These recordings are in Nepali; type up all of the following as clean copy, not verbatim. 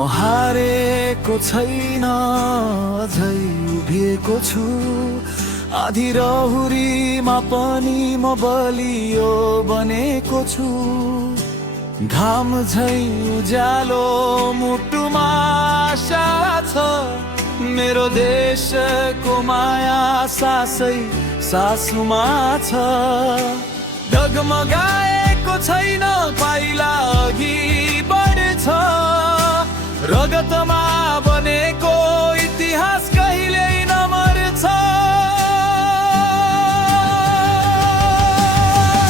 म हारेको छैन, अझै उभिएको छु। आधी रहुरीमा पनि म बलियो बनेको छु। घाम झै उज्यालो मुटुमा आशा छ। मेरो देशको माया सासै सासुमा छ। डगमगाएको छैन, पाइला अघि बढ्छ। रगतमा बनेको इतिहास कहिल्यै नमर्छ।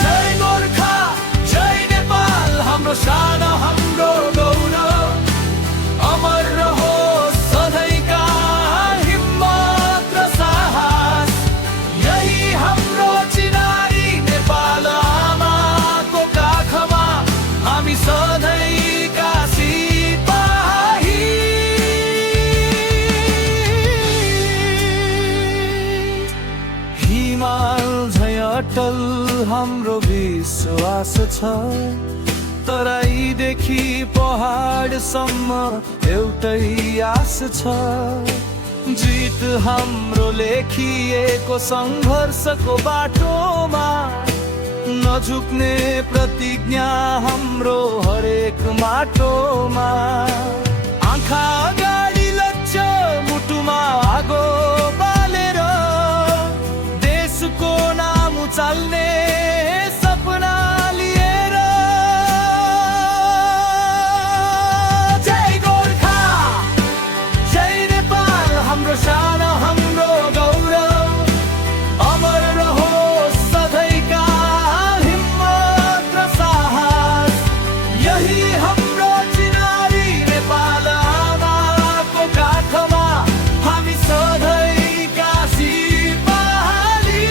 जय गोर्खा, जय नेपाल, हाम्रो शान, हाम्रो गौरव। अमर रहोस् सधैँका हिम्मत र साहस। यही हाम्रो चिनारी, नेपाल आमाको काखमा हामी सधैँका सिपाही। हिमाल झै अटल हाम्रो विश्वास छ। तराईदेखि पहाडसम्म एउटै आस छ। जित हाम्रो लेखिएको सङ्घर्षको बाटोमा। नझुक्ने प्रतिज्ञा हाम्रो हरेक माटोमा। आँखा अगाडि लक्ष्य, मुटुमा आगो बालेर। देशको नाम उचाल्ने सपना लिएर। जय गोर्खा, जय नेपाल, हाम्रो शान, हाम्रो गौरव। अमर रहोस् सधैँका हिम्मत र साहस। यही हाम्रो चिनारी, नेपाल आमाको काखमा हामी सधैँका सिपाही।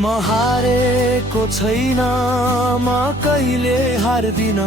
म हारेको छैन, म कहिले हार्दिन।